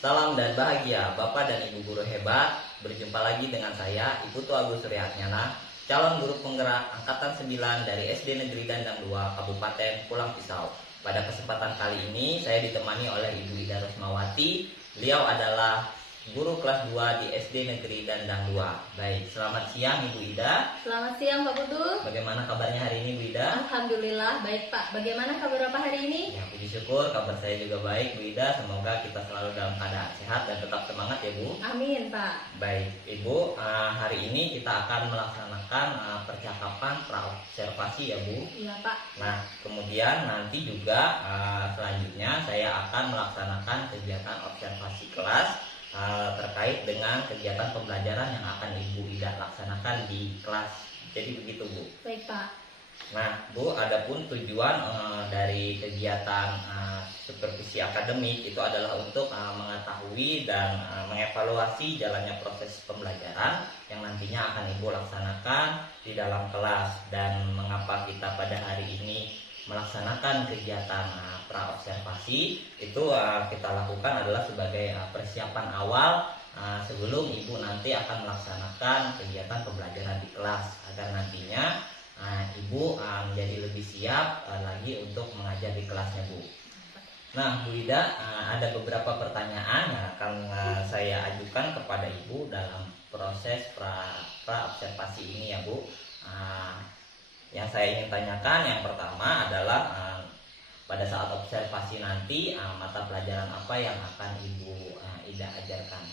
Salam dan bahagia, Bapak dan Ibu guru hebat. Berjumpa lagi dengan saya, Ibu Tu Agus Suryatnyana, calon guru penggerak Angkatan 9 dari SD Negeri Dandang 2, Kabupaten Pulang Pisau. Pada kesempatan kali ini, saya ditemani oleh Ibu Ida Rosmawati. Beliau adalah guru kelas 2 di SD Negeri Dandang 2. Baik, selamat siang Ibu Ida. Selamat siang Pak Budu. Bagaimana kabarnya hari ini Bu Ida? Alhamdulillah baik Pak. Bagaimana kabar Bapak hari ini? Ya, puji syukur kabar saya juga baik Bu Ida. Semoga kita selalu dalam keadaan sehat dan tetap semangat ya Bu. Amin Pak. Baik Ibu, hari ini kita akan melaksanakan percakapan praobservasi ya Bu. Iya Pak. Nah, kemudian nanti juga selanjutnya saya akan melaksanakan kegiatan observasi kelas terkait dengan kegiatan pembelajaran yang akan Ibu Ida laksanakan di kelas. Jadi begitu Bu. Baik Pak. Nah Bu, adapun tujuan dari kegiatan supervisi akademik itu adalah untuk mengetahui dan mengevaluasi jalannya proses pembelajaran yang nantinya akan Ibu laksanakan di dalam kelas, dan mengapa kita pada hari ini melaksanakan kegiatan praobservasi itu kita lakukan adalah sebagai persiapan awal sebelum Ibu nanti akan melaksanakan kegiatan pembelajaran di kelas, agar nantinya Ibu menjadi lebih siap lagi untuk mengajar di kelasnya Bu. Nah Bu Ida, ada beberapa pertanyaan yang akan saya ajukan kepada Ibu dalam proses praobservasi ini ya Bu. Yang saya ingin tanyakan yang pertama adalah pada saat observasi nanti mata pelajaran apa yang akan Ibu Ida ajarkan?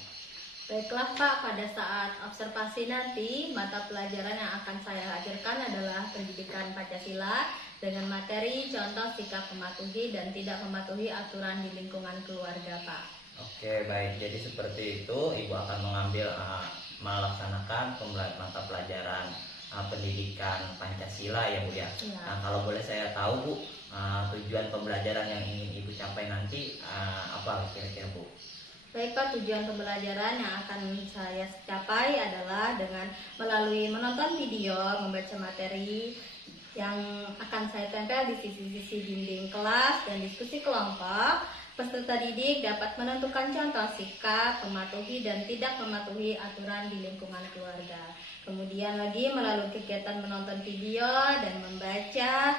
Baiklah Pak, pada saat observasi nanti mata pelajaran yang akan saya ajarkan adalah pendidikan Pancasila dengan materi contoh sikap mematuhi dan tidak mematuhi aturan di lingkungan keluarga Pak. Oke baik, jadi seperti itu Ibu akan mengambil melaksanakan mata pelajaran pendidikan Pancasila ya Bu ya. Ya. Nah kalau boleh saya tahu Bu, tujuan pembelajaran yang ingin Ibu capai nanti apa kira-kira Bu? Baik Pak, tujuan pembelajaran yang akan saya capai adalah dengan melalui menonton video, membaca materi yang akan saya tempel di sisi-sisi dinding kelas dan diskusi kelompok. Peserta didik dapat menentukan contoh sikap, mematuhi dan tidak mematuhi aturan di lingkungan keluarga. Kemudian lagi melalui kegiatan menonton video dan membaca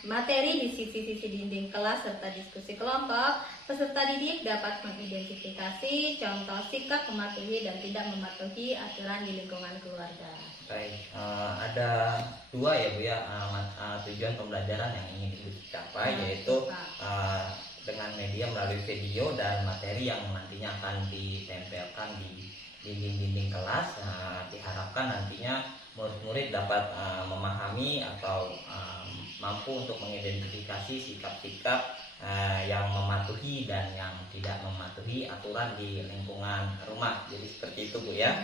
materi di sisi-sisi dinding kelas serta diskusi kelompok, peserta didik dapat mengidentifikasi contoh sikap mematuhi dan tidak mematuhi aturan di lingkungan keluarga. Baik, ada dua ya Bu ya tujuan pembelajaran yang ingin Ibu capai, yaitu dengan media melalui video dan materi yang nantinya akan ditempelkan di dinding-dinding kelas. Diharapkan nantinya murid-murid dapat memahami atau mampu untuk mengidentifikasi sikap-sikap yang mematuhi dan yang tidak mematuhi aturan di lingkungan rumah. Jadi seperti itu Bu ya.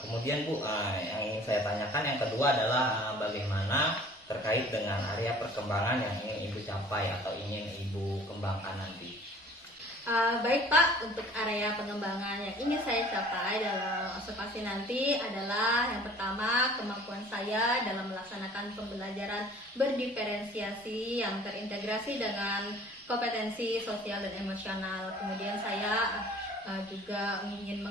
Kemudian Bu, yang ingin saya tanyakan yang kedua adalah bagaimana terkait dengan area perkembangan yang ingin Ibu capai atau ingin Ibu kembangkan nanti. Baik Pak, untuk area pengembangan yang ingin saya capai dalam observasi nanti adalah yang pertama, kemampuan saya dalam melaksanakan pembelajaran berdiferensiasi yang terintegrasi dengan kompetensi sosial dan emosional. Kemudian saya juga ingin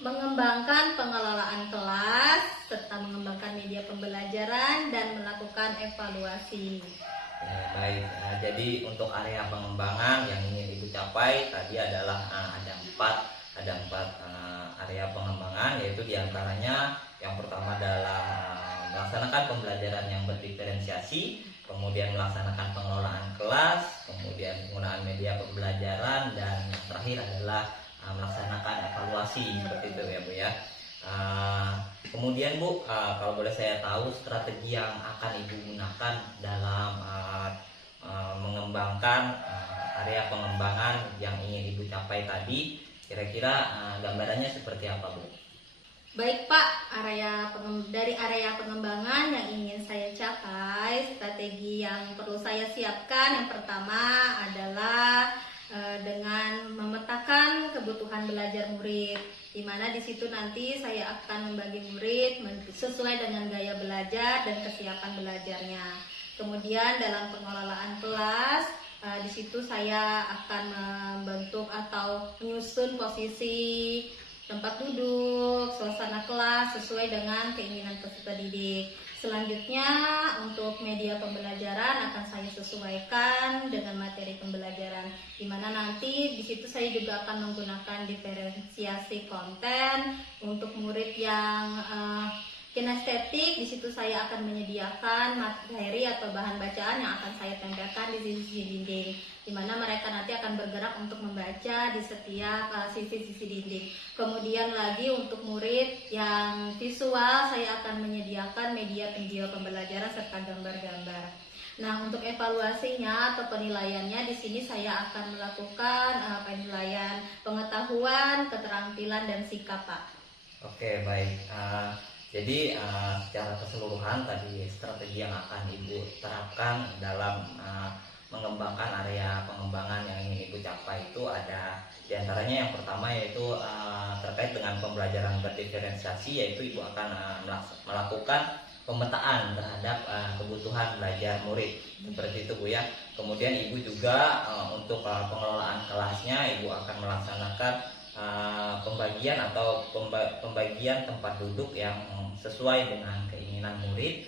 mengembangkan pengelolaan kelas serta mengembangkan media pembelajaran dan melakukan evaluasi. Ya, baik, jadi untuk area pengembangan yang ingin Ibu capai tadi adalah ada empat area pengembangan, yaitu diantaranya yang pertama adalah melaksanakan pembelajaran yang berdiferensiasi, kemudian melaksanakan pengelolaan kelas, kemudian penggunaan media pembelajaran, dan yang terakhir adalah melaksanakan evaluasi seperti itu ya Bu ya. Kemudian Bu, kalau boleh saya tahu strategi yang akan Ibu gunakan dalam mengembangkan area pengembangan yang ingin Ibu capai tadi, kira-kira gambarannya seperti apa Bu? Baik Pak, dari area pengembangan yang ingin saya capai, strategi yang perlu saya siapkan yang pertama adalah dengan memetakan kebutuhan belajar murid, di mana di situ nanti saya akan membagi murid sesuai dengan gaya belajar dan kesiapan belajarnya. Kemudian dalam pengelolaan kelas, Di situ saya akan membentuk atau menyusun posisi tempat duduk, suasana kelas sesuai dengan keinginan peserta didik. Selanjutnya untuk media pembelajaran akan saya sesuaikan dengan materi pembelajaran, di mana nanti di situ saya juga akan menggunakan diferensiasi konten untuk murid yang kinestetik. Di situ saya akan menyediakan materi atau bahan bacaan yang akan saya tempelkan di sisi dinding, di mana mereka nanti akan bergerak untuk membaca di setiap sisi-sisi dinding. Kemudian lagi untuk murid yang visual, saya akan menyediakan media video pembelajaran serta gambar-gambar. Nah, untuk evaluasinya atau penilaiannya di sini saya akan melakukan penilaian pengetahuan, keterampilan, dan sikap, Pak. Oke, baik. Jadi secara keseluruhan tadi strategi yang akan Ibu terapkan dalam mengembangkan area pengembangan yang ingin Ibu capai itu ada diantaranya yang pertama yaitu terkait dengan pembelajaran berdiferensiasi, yaitu Ibu akan melakukan pemetaan terhadap kebutuhan belajar murid seperti itu Bu ya. Kemudian Ibu juga untuk pengelolaan kelasnya Ibu akan melaksanakan pembagian atau pembagian tempat duduk yang sesuai dengan keinginan murid.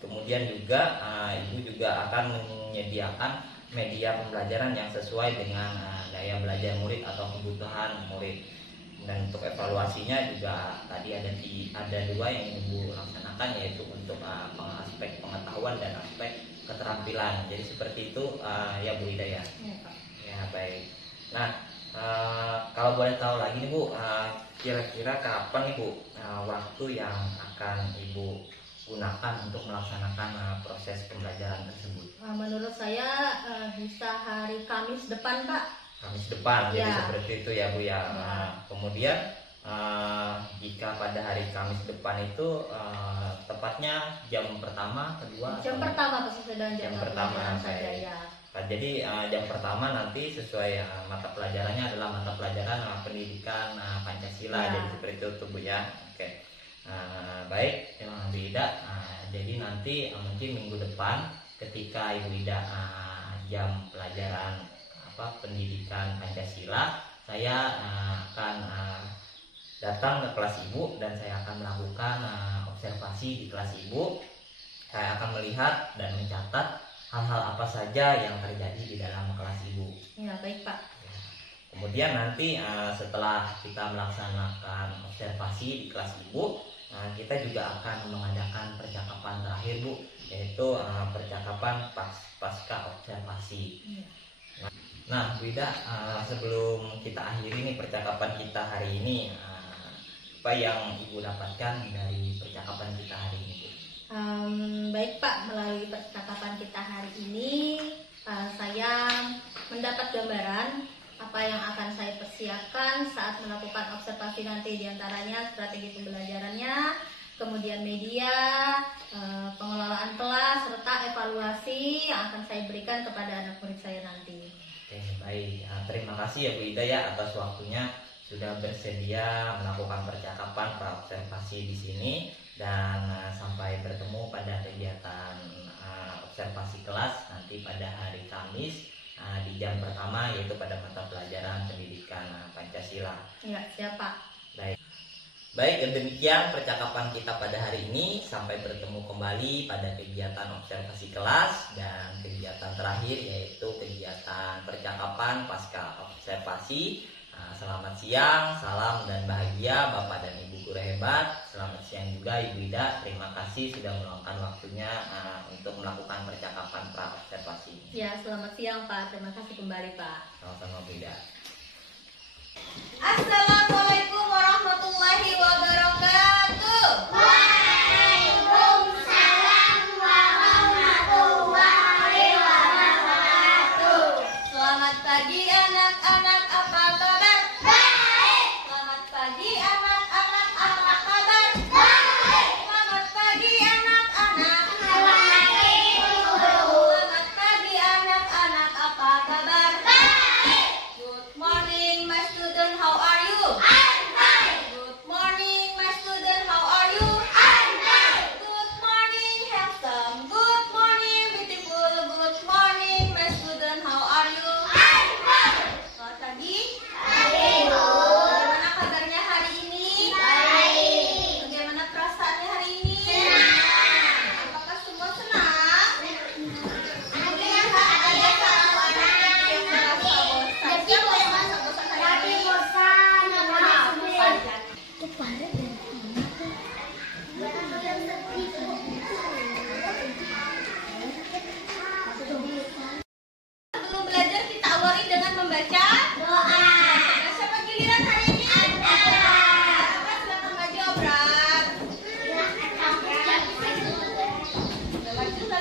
Kemudian juga Ibu juga akan menyediakan media pembelajaran yang sesuai dengan daya belajar murid atau kebutuhan murid. Dan untuk evaluasinya juga tadi ada dua yang Ibu laksanakan, yaitu untuk aspek pengetahuan dan aspek keterampilan. Jadi seperti itu ya Bu Ida ya. Ya baik. Nah, kalau boleh tahu lagi nih Bu, kira-kira kapan nih Bu waktu yang akan Ibu gunakan untuk melaksanakan proses pembelajaran tersebut? Menurut saya bisa hari Kamis depan, Pak. Kamis depan, jadi Ya. seperti itu ya Bu ya. Ya. Kemudian jika pada hari Kamis depan itu tepatnya jam pertama, kedua? Jam pertama sesuai dengan Jam jam pertama saja baik. ya. Nah, jadi jam pertama nanti sesuai mata pelajarannya adalah mata pelajaran pendidikan Pancasila. Ya. Jadi seperti itu Bu ya. Oke. Baik, Bu Ida. Jadi nanti mungkin minggu depan ketika Ibu Ida jam pelajaran pendidikan Pancasila, saya akan datang ke kelas Ibu dan saya akan melakukan observasi di kelas Ibu. Saya akan melihat dan mencatat hal-hal apa saja yang terjadi di dalam kelas Ibu. Ya, baik Pak. Kemudian nanti setelah kita melaksanakan observasi di kelas Ibu, kita juga akan mengadakan percakapan terakhir Bu, yaitu percakapan pasca observasi. Ya. Nah Bu Ida, sebelum kita akhiri nih percakapan kita hari ini, apa yang Ibu dapatkan dari percakapan kita hari ini Bu? Baik Pak, melalui percakapan kita hari ini saya mendapat gambaran apa yang akan saya persiapkan saat melakukan observasi nanti, diantaranya strategi pembelajarannya, kemudian media, pengelolaan kelas, serta evaluasi yang akan saya berikan kepada anak murid saya nanti. Oke, baik. Terima kasih ya Bu Ida ya atas waktunya sudah bersedia melakukan percakapan praobservasi di sini, dan sampai bertemu pada kegiatan observasi kelas nanti pada hari Kamis di jam pertama, yaitu pada mata pelajaran pendidikan Pancasila. Ya, siapa? Baik, demikian percakapan kita pada hari ini. Sampai bertemu kembali pada kegiatan observasi kelas dan kegiatan terakhir, yaitu kegiatan percakapan pasca observasi. Selamat siang, salam dan bahagia Bapak dan Ibu guru hebat. Selamat siang juga Ibu Ida. Terima kasih sudah meluangkan waktunya untuk melakukan percakapan pra-observasi. Ya, selamat siang Pak. Terima kasih kembali Pak. Sama-sama Bu Ida. Assalamualaikum warahmatullahi wabarakatuh. Waalaikumsalam warahmatullahi wabarakatuh. Selamat pagi anak-anak, apa kabar? Baik. Selamat pagi anak-anak, apa kabar? Baik. Selamat pagi anak-anak. Selamat pagi, guru. Selamat pagi anak-anak, apa kabar? Baik. Good morning my student, how are you? I'm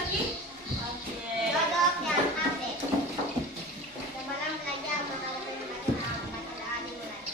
lagi? Oke. Dodok yang update. Bagaimana belajar mengenai macam-macam dimulai.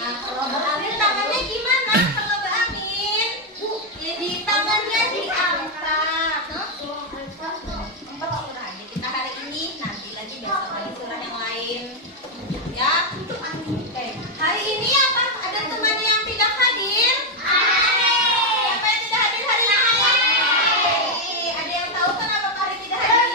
Nah, kalau Amin tangannya gimana? Kalau Amin, jadi tangannya diangkat. Empat surah aja kita hari ini, nanti lagi besok lagi surah yang lain. Ya, oke. Hari ini apa? Ada temannya yang tidak hadir? Siapa yang tidak hadir hari ini? Ada yang tahu kenapa hari tidak hadir?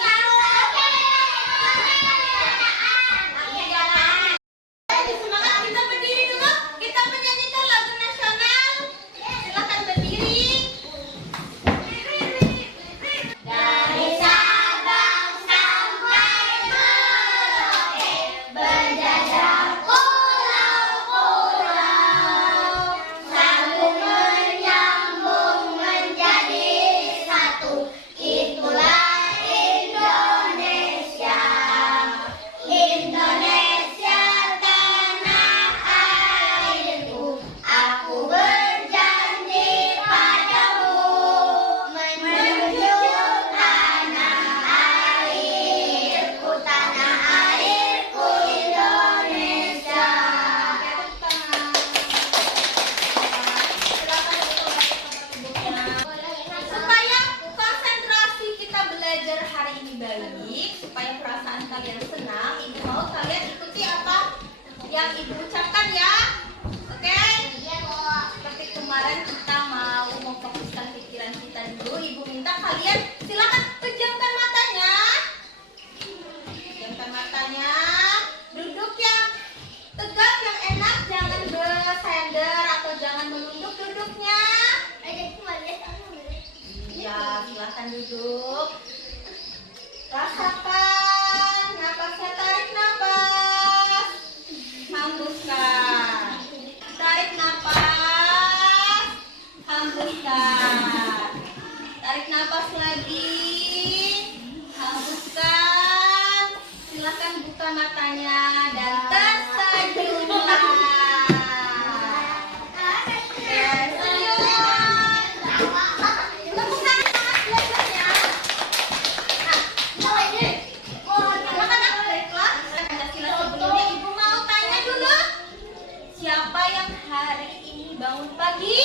Semangat, kita berdiri dulu. Kita menyanyikan lagu nasional. Silakan berdiri. Dari Sabang sampai Merauke berjajah pulau-pulau, sambung menyambung menjadi satu. Itulah Indonesia. Indonesia tanah airku. Aku berjanji padamu menjunjung tanah airku, tanah airku Indonesia. Supaya konsentrasi kita belajar hari ini baik, supaya perasaan kalian senang, ibu mau kalian ikuti apa yang ibu ucapkan ya. Oke? Seperti kemarin kita mau memfokuskan pikiran kita dulu, ibu minta kalian silakan pejamkan matanya. Pejamkan matanya. Duduk yang tegak, yang enak, jangan bersender atau jangan menunduk duduknya. Ya, silakan duduk. Rasakan napasnya, tarik napas, hembuskan. Tarik napas, hembuskan. Tarik napas lagi, hembuskan. Silakan buka matanya dan tersenyumlah. Tersenyum. Tepuk tangan belajarnya. Anak-anak baiklah. Pancasila sebelumnya ibu mau tanya dulu. Siapa yang hari ini bangun pagi?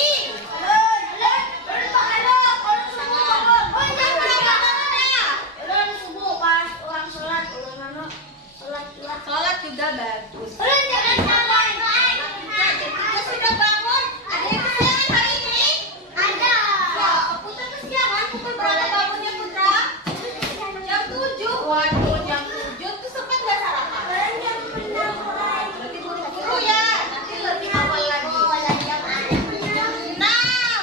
Sholat juga bagus. Kita sudah bangun. Ada yang kesiangan hari ini? Ya, Putra kesiangan. Pukul berapa bangunnya Putra? Jam 7. Waduh, jam 7 tuh sempat nggak sarapan? Berarti buru-buru ya. Nanti lebih awal lagi. Jam 6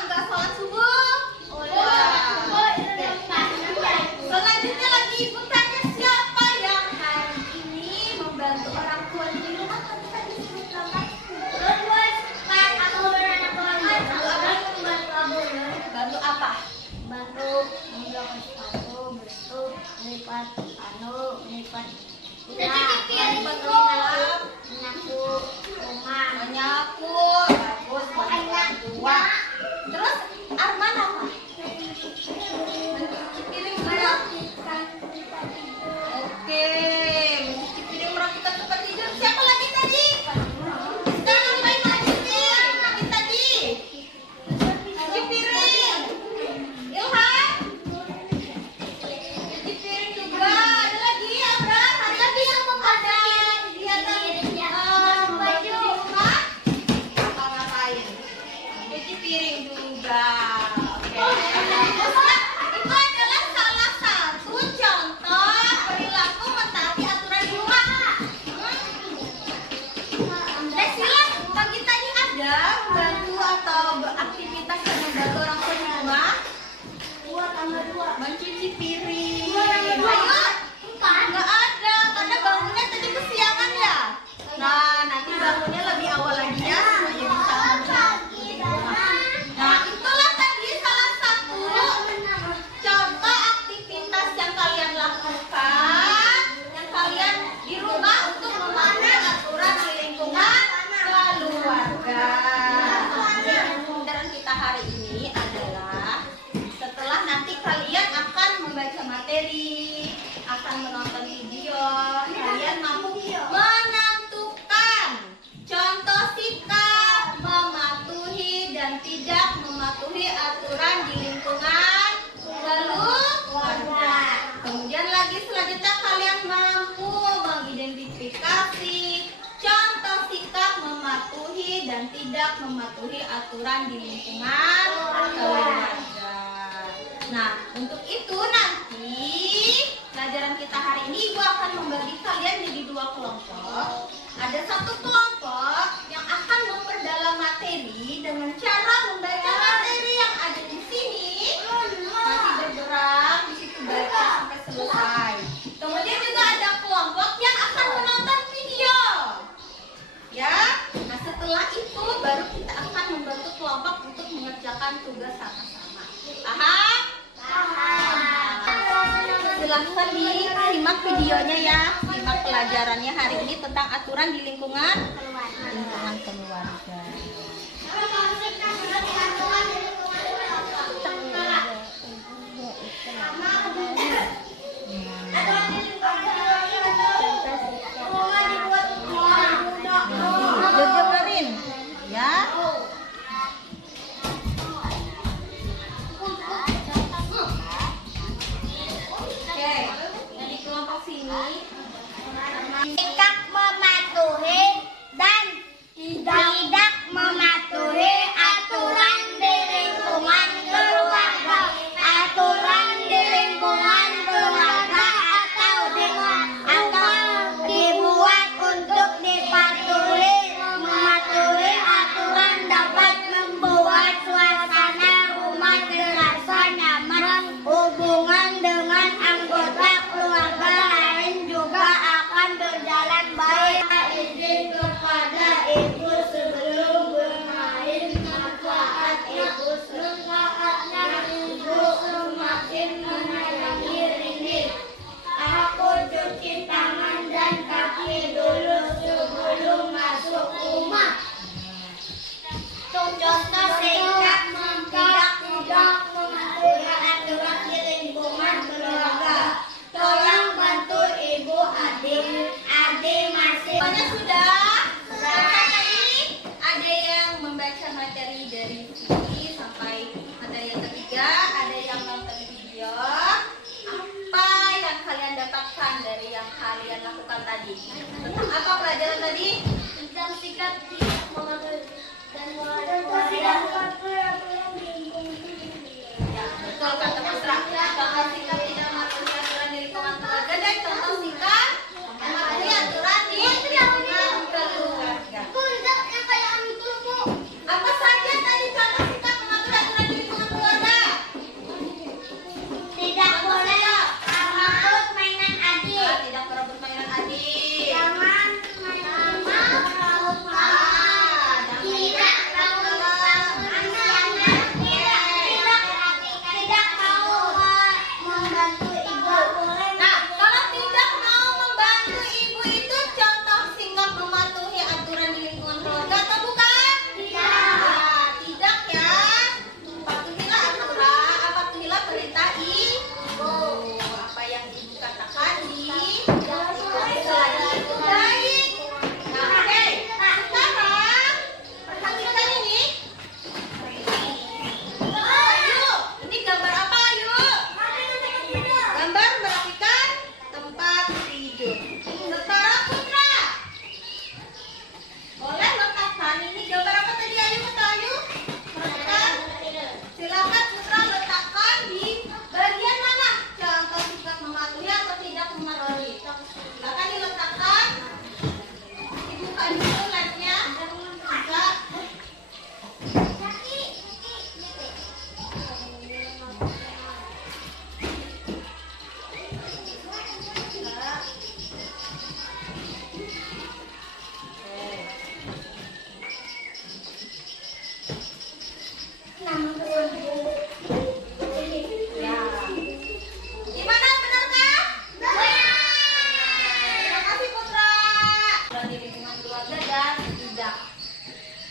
nggak sholat subuh? Wah. Selanjutnya lagi ibu tanya siapa yang hari ini membantu orang tuanya ada membantu atau beraktivitas yang membantu orang tua di rumah? Mencuci piring. Ayo. Nggak ada, karena bangunnya tadi kesiangan ya. Nah, nanti bangunnya lebih awal lagi ya supaya bisa Nah, itulah tadi salah satu contoh aktivitas yang kalian lakukan, yang kalian di rumah untuk memahami aturan di lingkungan keluarga. Pembelajaran kita hari ini adalah setelah nanti kalian akan membaca materi, akan menonton video, kalian mampu menentukan contoh sikap mematuhi dan tidak mematuhi aturan di lingkungan keluarga. Kemudian lagi selanjutnya kalian mampu mengidentifikasi contoh sikap mematuhi dan tidak mematuhi aturan di lingkungan keluarga. Nah, untuk itu nanti pelajaran kita hari ini Ibu akan membagi kalian jadi 2 kelompok. Ada 1 kelompok yang akan memperdalam materi dengan cara membaca materi yang ada di sini. Nanti bergerak di situ baca sampai selesai. Kemudian juga ada kelompok yang akan menonton video. Ya. Nah, setelah itu baru kita akan membentuk kelompok untuk mengerjakan tugas sama-sama. Paham? Silahkan disimak videonya ya. Simak pelajarannya hari ini tentang aturan di lingkungan keluarga. Dengerin ya. Oke, di kelompok sini Sikap mematuhi dan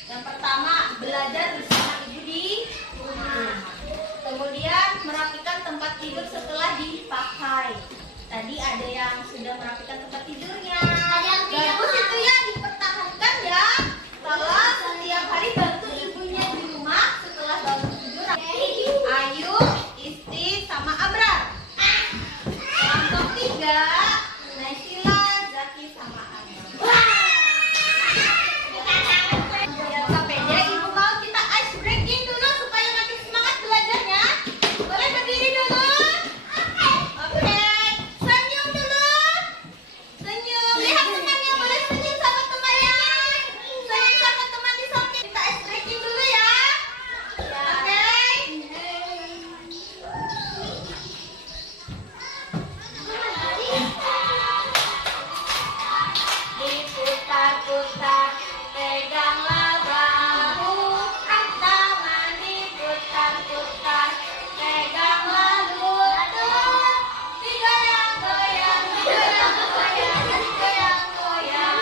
Yang pertama, belajar bersama ibu di rumah. Kemudian merapikan tempat tidur setelah dipakai. Tadi ada yang sudah merapikan tempat tidurnya. Bagus itu ya, dipertahankan ya. Kalau setiap hari bantu ibunya di rumah setelah bangun tidur. Ayu, Isti, sama Abrar. Kelompok 3, Naisila, Zaki, sama Abrar. Biar gak pede, ibu mau kita ice breaking dulu supaya makin semangat belajarnya. Boleh berdiri dulu? Oke. Senyum dulu. Senyum. Lihat temannya, boleh senyum sama temannya. Senyum sama teman di samping. Kita ice breaking dulu ya. Oke. Diputar-putar, peganglah bahu, tangan diputar-putar, peganglah lutut, digoyang-goyang, digoyang-goyang, digoyang-goyang.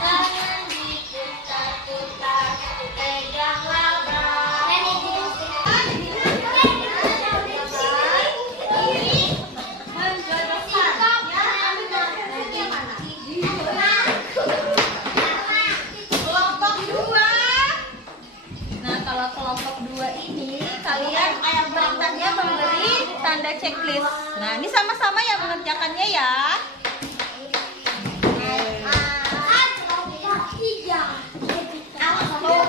Tangan diputar-putar, peganglah bahu. Ini menjaga sikap ya. Ambil mana? Kelompok 2. Nah, kalau kelompok 2 ini kalian perintahnya memberi tanda checklist. Nah, ini sama-sama yang mengerjakannya ya. Kelompok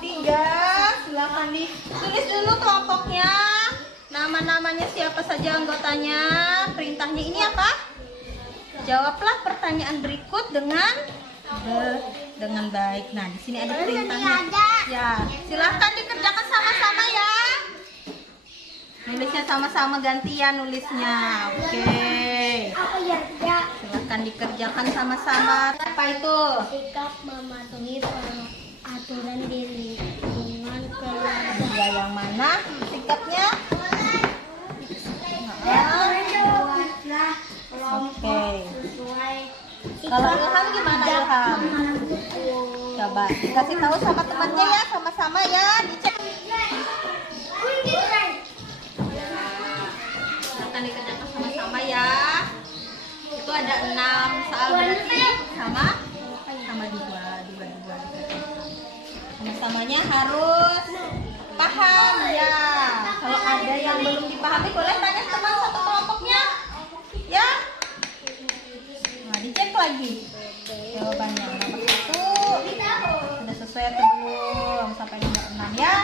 3, silakan ditulis dulu kelompoknya. Nama-namanya siapa saja anggotanya. Perintahnya ini apa? Jawablah pertanyaan berikut dengan baik. Nah, di sini ada perintahnya. Ya, silakan dikerjakan sama-sama ya. Nulisnya sama-sama gantian nulisnya. Oke. Silakan dikerjakan sama-sama. Apa itu? Sikap mematuhi aturan di lingkungan keluarga. Ya, yang mana sikapnya? Oke. Kalau Ilham gimana Ilham? Coba dikasih tahu sama temannya ya, sama-sama ya, dicek. Akan dikerjakan sama-sama ya. Itu ada 6 soal berarti sama dua. Sama-samanya harus paham ya. Kalau ada yang belum dipahami boleh tanya teman satu kelompoknya. Ya. Nah, dicek lagi jawabannya. Nomor 1 sudah sesuai atau belum sampai nomor 6 ya.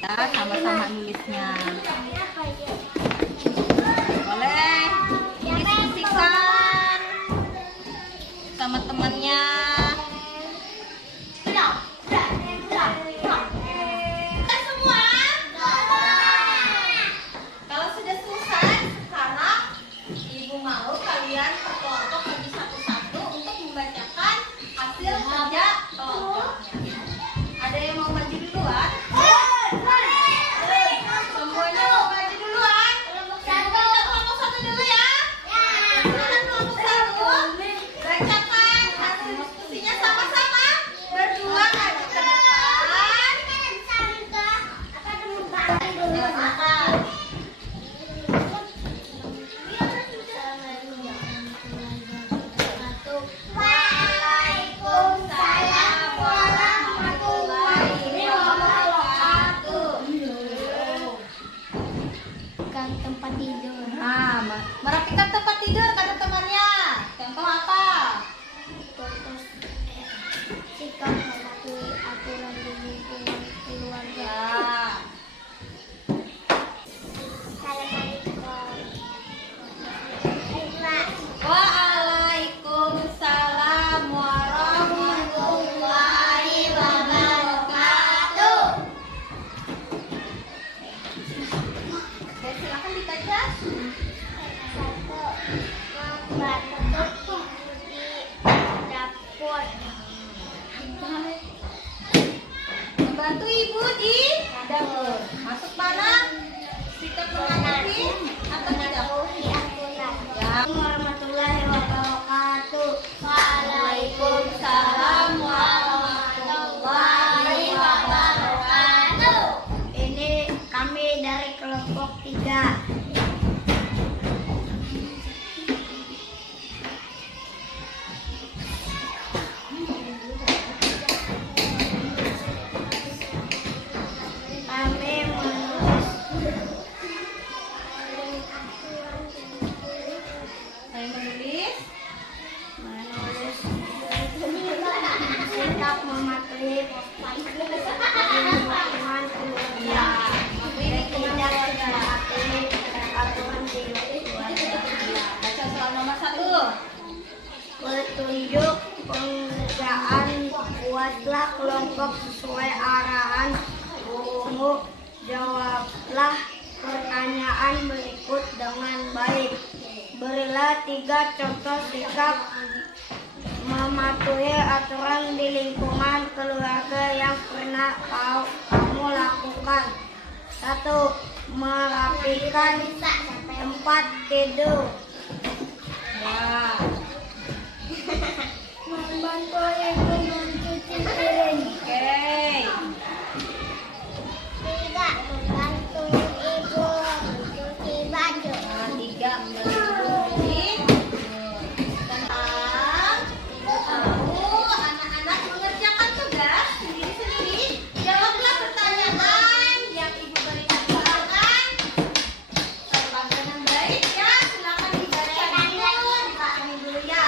Ya, sama-sama nulisnya. Boleh diskusikan sama temannya. Semua. Kalau sudah selesai, sekarang Ibu mau kalian per kelompok bagi satu-satu untuk membacakan hasil kerja kelompoknya. Ada yang mau maju duluan? Semuanya mau maju duluan? Kita kelompok 1 dulu ya. Silakan kelompok 1 bacakan hasil Bantu ibu di dapur. Masuk mana? Sikap mematuhi atau tidak? Ya. Warahmatullahi wabarakatuh. Waalaikumsalam warahmatullahi wabarakatuh. Ini kami dari kelompok 3. Kami menulis Saya menulis. sikap mematuhi lingkungan keluarga. Tidak mentaati aturan di keluarga. Baca soal nomor 1. Petunjuk pengerjaan, buatlah kelompok sesuai arahan guru. Jawablah pertanyaan berikut dengan baik. Berilah 3 contoh sikap mematuhi aturan di lingkungan keluarga yang pernah kamu lakukan. 1. Merapikan tempat tidur. Ya. Membantu ibu mencuci piring. Oke. 3. Membantu ibu mencuci baju. 3 mencuci. Sekarang tahu anak-anak mengerjakan tugas sendiri-sendiri. Jawablah pertanyaan yang ibu berikan. Silakan. Terbang dengan baik ya. Silakan dibaca dulu. Dipahami dulu ya.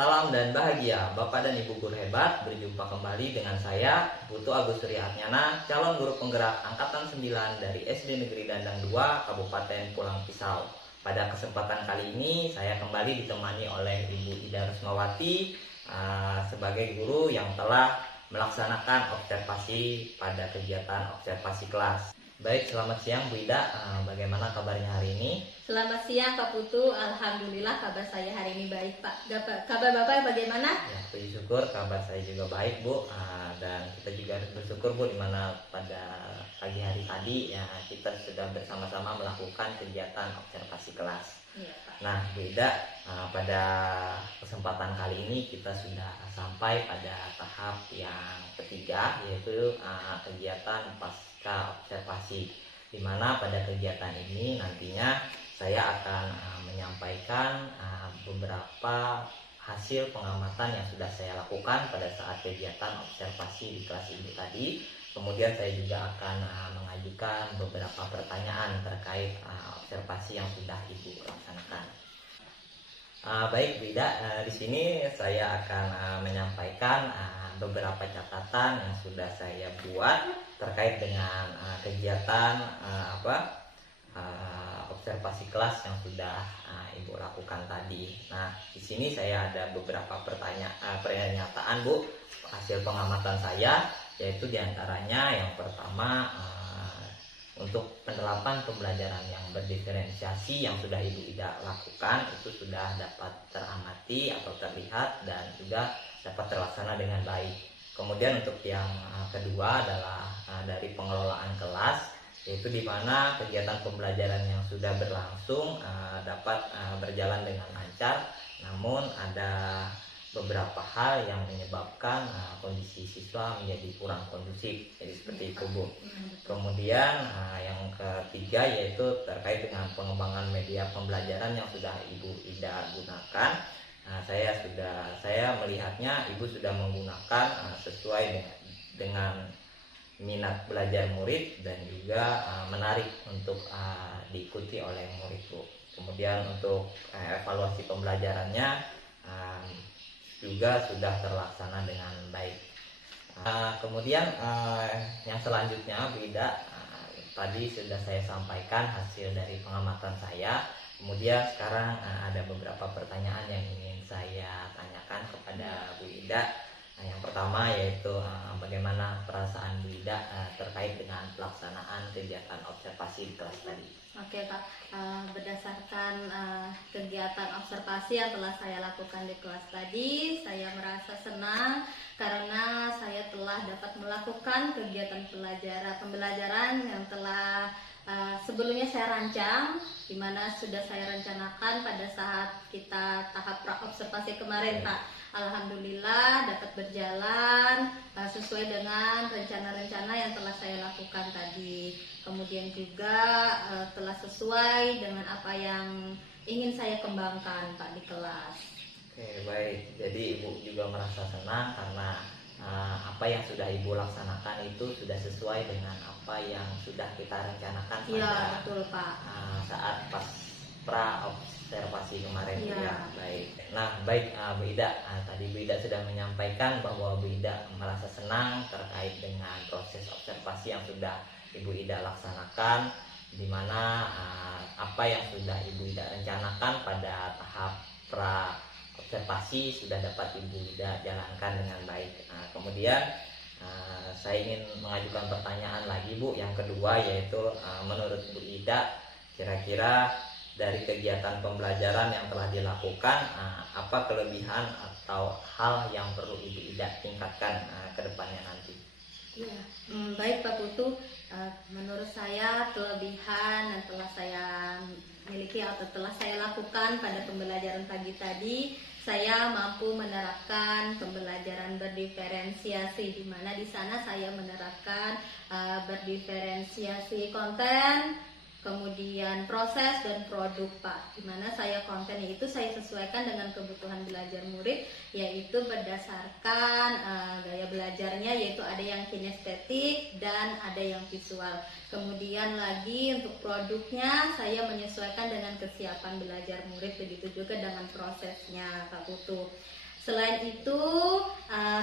Salam dan bahagia, Bapak dan Ibu guru hebat. Berjumpa kembali dengan saya, Putu Agus Surya Atnyana, calon guru penggerak Angkatan 9 dari SD Negeri Dandang 2, Kabupaten Pulang Pisau. Pada kesempatan kali ini, saya kembali ditemani oleh Ibu Ida Rusmawati sebagai guru yang telah melaksanakan observasi pada kegiatan observasi kelas. Baik, selamat siang Bu Ida, bagaimana kabarnya hari ini? Selamat siang Pak Putu, Alhamdulillah kabar saya hari ini baik Pak. Kabar Bapak bagaimana? Ya, puji syukur kabar saya juga baik Bu. Dan kita juga harus bersyukur Bu, dimana pada pagi hari tadi ya kita sudah bersama-sama melakukan kegiatan observasi kelas. Iya Pak. Nah Bu Ida, pada kesempatan kali ini kita sudah sampai pada tahap yang ketiga, yaitu kegiatan pasca observasi, di mana pada kegiatan ini nantinya saya akan menyampaikan beberapa hasil pengamatan yang sudah saya lakukan pada saat kegiatan observasi di kelas Ibu tadi. Kemudian saya juga akan mengajukan beberapa pertanyaan terkait observasi yang sudah Ibu laksanakan. Baik Bu Ida, di sini saya akan menyampaikan beberapa catatan yang sudah saya buat terkait dengan kegiatan observasi kelas yang sudah Ibu lakukan tadi. Nah, di sini saya ada beberapa pernyataan Bu, hasil pengamatan saya, yaitu diantaranya yang pertama untuk penerapan pembelajaran yang berdiferensiasi yang sudah Ibu Ida lakukan itu sudah dapat teramati atau terlihat dan juga dapat terlaksana dengan baik. Kemudian untuk yang kedua adalah dari pengelolaan kelas, yaitu di mana kegiatan pembelajaran yang sudah berlangsung dapat berjalan dengan lancar, namun ada beberapa hal yang menyebabkan kondisi siswa menjadi kurang kondusif, jadi seperti itu Bu. Kemudian yang ketiga yaitu terkait dengan pengembangan media pembelajaran yang sudah Ibu Ida gunakan. Saya melihatnya Ibu sudah menggunakan sesuai dengan minat belajar murid dan juga menarik untuk diikuti oleh murid Bu. Kemudian untuk evaluasi pembelajarannya juga sudah terlaksana dengan baik. Kemudian yang selanjutnya Bu Ida, tadi sudah saya sampaikan hasil dari pengamatan saya. Kemudian sekarang ada beberapa pertanyaan yang ingin saya tanyakan kepada Bu Ida. Yang pertama yaitu bagaimana perasaan Bu Ida terkait dengan pelaksanaan kegiatan observasi di kelas tadi. Oke Pak, berdasarkan kegiatan observasi yang telah saya lakukan di kelas tadi, saya merasa senang karena saya telah dapat melakukan kegiatan pembelajaran yang telah sebelumnya saya rancang, di mana sudah saya rencanakan pada saat kita tahap observasi kemarin Pak. Alhamdulillah dapat berjalan sesuai dengan rencana-rencana yang telah saya lakukan tadi. Kemudian juga telah sesuai dengan apa yang ingin saya kembangkan Pak di kelas. Oke, baik. Jadi Ibu juga merasa senang karena apa yang sudah Ibu laksanakan itu sudah sesuai dengan apa yang sudah kita rencanakan pada betul Pak. Saat pas observasi kemarin. Ya. Baik. Nah, baik Bu Ida, tadi Bu Ida sudah menyampaikan bahwa Bu Ida merasa senang terkait dengan proses observasi yang sudah Ibu Ida laksanakan, di mana apa yang sudah Ibu Ida rencanakan pada tahap observasi sudah dapat Ibu Ida jalankan dengan baik. Kemudian saya ingin mengajukan pertanyaan lagi Bu, yang kedua yaitu menurut Bu Ida kira-kira dari kegiatan pembelajaran yang telah dilakukan, apa kelebihan atau hal yang perlu Ibu Ida tingkatkan ke depannya nanti? Ya, baik Pak Putu, menurut saya kelebihan yang telah saya miliki atau telah saya lakukan pada pembelajaran pagi tadi, saya mampu menerapkan pembelajaran berdiferensiasi, di mana di sana saya menerapkan berdiferensiasi konten, kemudian proses dan produk Pak, dimana saya kontennya itu saya sesuaikan dengan kebutuhan belajar murid, yaitu berdasarkan gaya belajarnya, yaitu ada yang kinestetik dan ada yang visual. Kemudian lagi untuk produknya saya menyesuaikan dengan kesiapan belajar murid, begitu juga dengan prosesnya Pak Putu. Selain itu,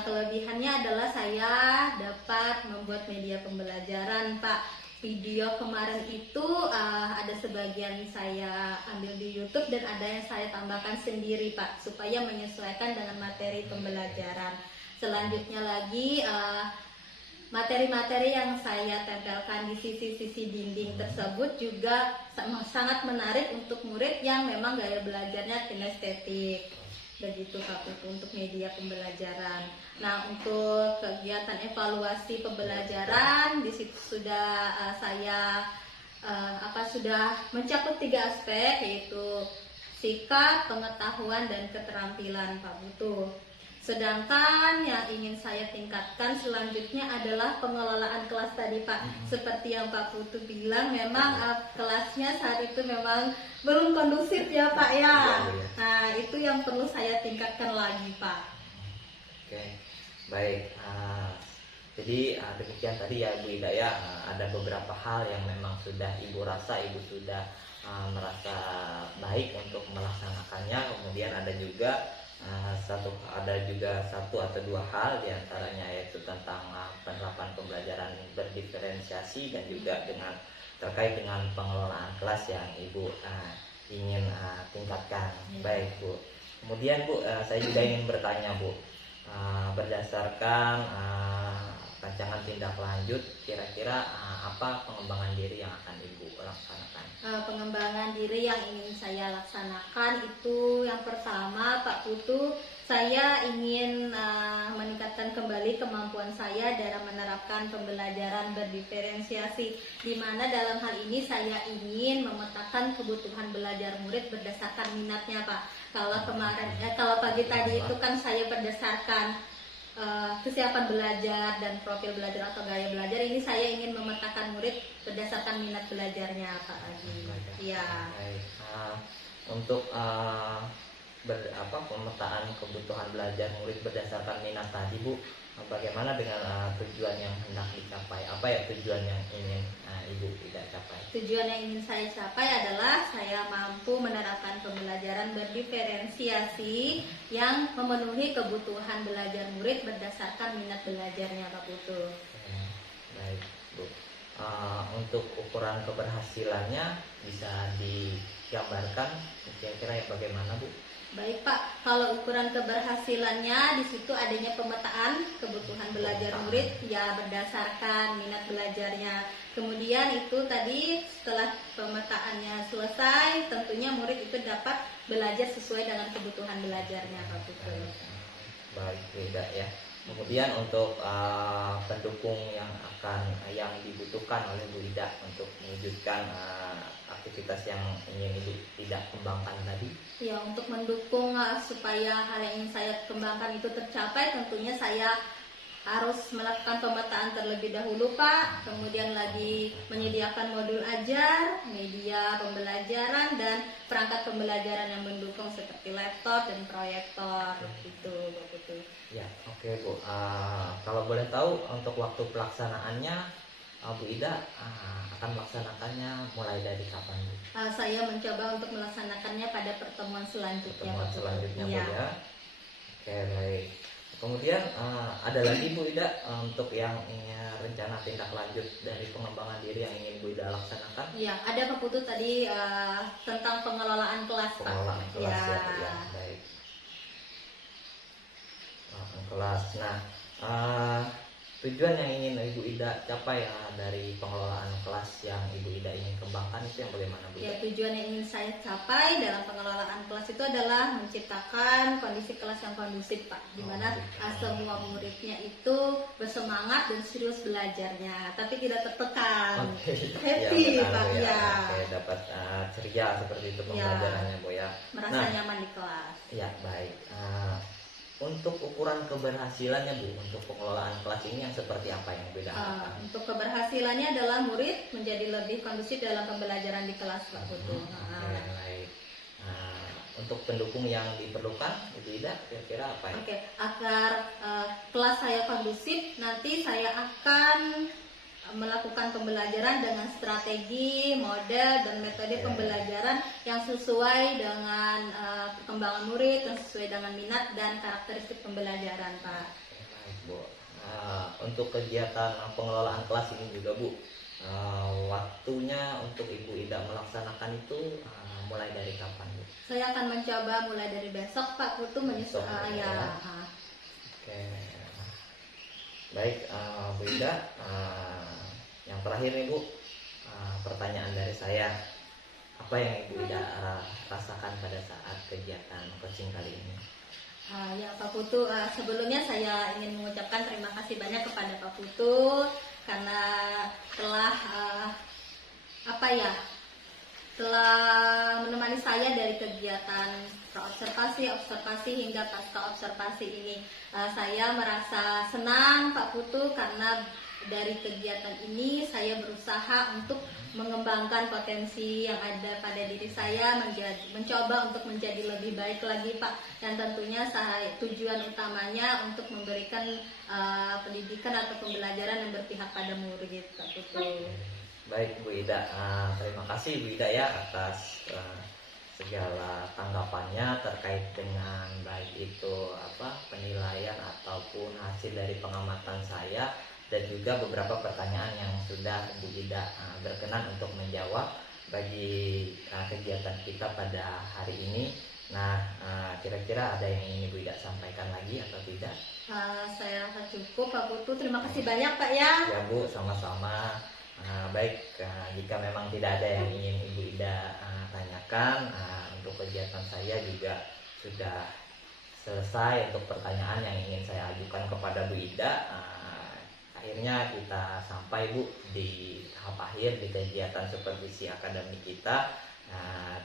kelebihannya adalah saya dapat membuat media pembelajaran, Pak. Video kemarin itu ada sebagian saya ambil di YouTube dan ada yang saya tambahkan sendiri, Pak, supaya menyesuaikan dengan materi pembelajaran. Selanjutnya lagi, materi-materi yang saya tempelkan di sisi-sisi dinding tersebut juga sangat menarik untuk murid yang memang gaya belajarnya kinestetik. Begitu Pak Putu untuk media pembelajaran. Nah, untuk kegiatan evaluasi pembelajaran di situ sudah saya sudah mencakup 3 aspek, yaitu sikap, pengetahuan, dan keterampilan Pak Putu. Sedangkan yang ingin saya tingkatkan selanjutnya adalah pengelolaan kelas tadi, Pak. Seperti yang Pak Putu bilang, memang kelasnya saat itu memang belum kondusif ya Pak ya. Nah, itu yang perlu saya tingkatkan lagi, Pak. Oke, baik. Jadi demikian tadi ya Bu Ida ya, ada beberapa hal yang memang sudah Ibu rasa Ibu sudah merasa baik untuk melaksanakannya. Kemudian ada juga satu atau dua hal diantaranya, yaitu tentang penerapan pembelajaran berdiferensiasi dan juga terkait dengan pengelolaan kelas yang Ibu ingin tingkatkan. Baik Bu. Kemudian Bu, saya juga ingin bertanya Bu, berdasarkan rancangan tindak lanjut, kira-kira apa pengembangan diri yang akan Ibu laksanakan? Pengembangan diri yang ingin saya laksanakan itu yang pertama Pak Putu, saya ingin meningkatkan kembali kemampuan saya dalam menerapkan pembelajaran berdiferensiasi, di mana dalam hal ini saya ingin memetakan kebutuhan belajar murid berdasarkan minatnya Pak. Kalau pagi tadi itu kan saya berdasarkan kesiapan belajar dan profil belajar atau gaya belajar, ini saya ingin memetakan murid berdasarkan minat belajarnya Pak Adi. Iya. Untuk pemetaan kebutuhan belajar murid berdasarkan minat tadi Bu, bagaimana dengan tujuan yang hendak dicapai? Apa ya tujuan yang ingin Ibu tidak capai? Tujuan yang ingin saya capai adalah saya mampu menerapkan pembelajaran berdiferensiasi yang memenuhi kebutuhan belajar murid berdasarkan minat belajarnya Pak Putu. Baik Bu. Untuk ukuran keberhasilannya bisa digambarkan kira-kira ya bagaimana Bu? Baik Pak, kalau ukuran keberhasilannya di situ adanya pemetaan kebutuhan belajar murid ya berdasarkan minat belajarnya. Kemudian itu tadi setelah pemetaannya selesai, tentunya murid itu dapat belajar sesuai dengan kebutuhan belajarnya Pak Putu. Baik, tidak ya. Kemudian untuk pendukung yang dibutuhkan oleh Bu Ida untuk mewujudkan aktivitas yang ingin Ibu tidak kembangkan tadi. Ya, untuk mendukung supaya hal yang ingin saya kembangkan itu tercapai, tentunya saya harus melakukan pemetaan terlebih dahulu Pak. Kemudian lagi menyediakan modul ajar, media pembelajaran, dan perangkat pembelajaran yang mendukung seperti laptop dan proyektor gitu begitu. Ya, oke Bu. Kalau boleh tahu untuk waktu pelaksanaannya Bu Ida akan melaksanakannya mulai dari kapan Bu? Saya mencoba untuk melaksanakannya pada pertemuan selanjutnya. Pertemuan selanjutnya ya. Bu ya. Oke, baik. Kemudian ada lagi Bu Ida untuk yang rencana tindak lanjut dari pengembangan diri yang ingin Bu Ida laksanakan? Iya, ada Pak Putu tadi tentang pengelolaan kelas Pak. Pengelolaan kelas ya Bu ya. Baik. Kelas. Nah, tujuan yang ingin Ibu Ida capai dari pengelolaan kelas yang Ibu Ida ingin kembangkan itu yang bagaimana Bu? Ya, tujuan yang ingin saya capai dalam pengelolaan kelas itu adalah menciptakan kondisi kelas yang kondusif Pak, di mana semua muridnya itu bersemangat dan serius belajarnya, tapi tidak tertekan. Happy ya, Pak ya. Oke, dapat ceria seperti itu pembelajarannya Bu ya. Merasa nyaman di kelas. Ya, baik. Untuk ukuran keberhasilannya Bu, untuk pengelolaan kelas ini yang seperti apa yang beda? Untuk keberhasilannya adalah murid menjadi lebih kondusif dalam pembelajaran di kelas Pak Putu. Baik. Untuk pendukung yang diperlukan, Ibu Ida kira-kira apa ya? Oke, agar kelas saya kondusif, nanti saya akan melakukan pembelajaran dengan strategi, model, dan metode pembelajaran yang sesuai dengan perkembangan murid, yang sesuai dengan minat dan karakteristik pembelajaran, Pak. Baik, Bu. Untuk kegiatan pengelolaan kelas ini juga, Bu, waktunya untuk Ibu Ida melaksanakan itu mulai dari kapan, Bu? Saya akan mencoba mulai dari besok, Pak Putu Besok, ya. Oke. Baik, Bu Ida, yang terakhir nih, Bu, pertanyaan dari saya, apa yang Ibu Ida rasakan pada saat kegiatan coaching kali ini? Ya Pak Putu, sebelumnya saya ingin mengucapkan terima kasih banyak kepada Pak Putu karena telah telah menemani saya dari kegiatan observasi hingga pasca observasi ini. Saya merasa senang Pak Putu karena dari kegiatan ini saya berusaha untuk mengembangkan potensi yang ada pada diri saya, mencoba untuk menjadi lebih baik lagi, Pak. Dan tentunya tujuan utamanya untuk memberikan pendidikan atau pembelajaran yang berpihak pada murid, Pak Putu. Baik, Bu Ida, terima kasih Bu Ida ya atas segala tanggapannya terkait dengan baik itu penilaian ataupun hasil dari pengamatan saya, dan juga beberapa pertanyaan yang sudah Bu Ida berkenan untuk menjawab bagi kegiatan kita pada hari ini. Nah, kira-kira ada yang ingin Bu Ida sampaikan lagi atau tidak? Saya rasa cukup, Pak Putu. Terima kasih banyak, Pak ya. Ya Bu, sama-sama. Baik, jika memang tidak ada yang ingin Ibu Ida tanyakan, untuk kegiatan saya juga sudah selesai untuk pertanyaan yang ingin saya ajukan kepada Bu Ida. Akhirnya kita sampai, Bu, di tahap akhir di kegiatan supervisi akademik kita.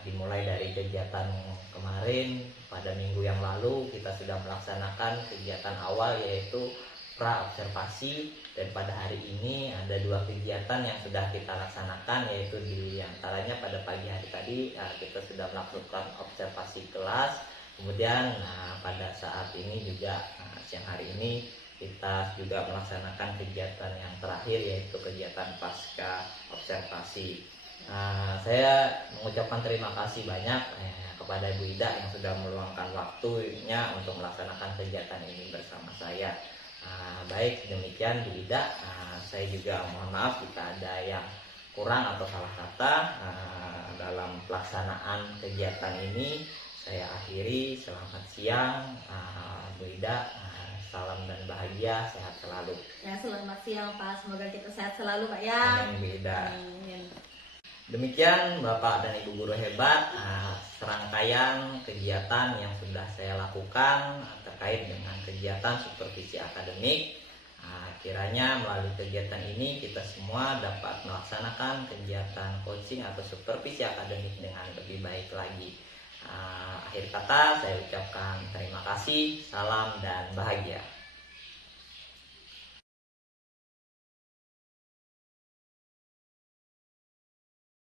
Dimulai dari kegiatan kemarin pada minggu yang lalu kita sudah melaksanakan kegiatan awal yaitu pra observasi, dan pada hari ini ada 2 kegiatan yang sudah kita laksanakan, yaitu di antaranya pada pagi hari tadi kita sudah melakukan observasi kelas, kemudian pada saat ini juga siang hari ini kita juga melaksanakan kegiatan yang terakhir yaitu kegiatan pasca observasi. Saya mengucapkan terima kasih banyak kepada Bu Ida yang sudah meluangkan waktunya untuk melaksanakan kegiatan ini bersama saya. Baik, demikian Bu Ida. Saya juga mohon maaf jika ada yang kurang atau salah kata dalam pelaksanaan kegiatan ini. Saya akhiri. Selamat siang, Bu Ida. Salam dan bahagia, sehat selalu. Ya, selamat siang, Pak. Semoga kita sehat selalu, Pak ya. Amin, Bu Ida. Amin. Demikian Bapak dan Ibu guru hebat, serangkaian kegiatan yang sudah saya lakukan terkait dengan kegiatan supervisi akademik. Kiranya melalui kegiatan ini kita semua dapat melaksanakan kegiatan coaching atau supervisi akademik dengan lebih baik lagi. Akhir kata saya ucapkan terima kasih, salam dan bahagia.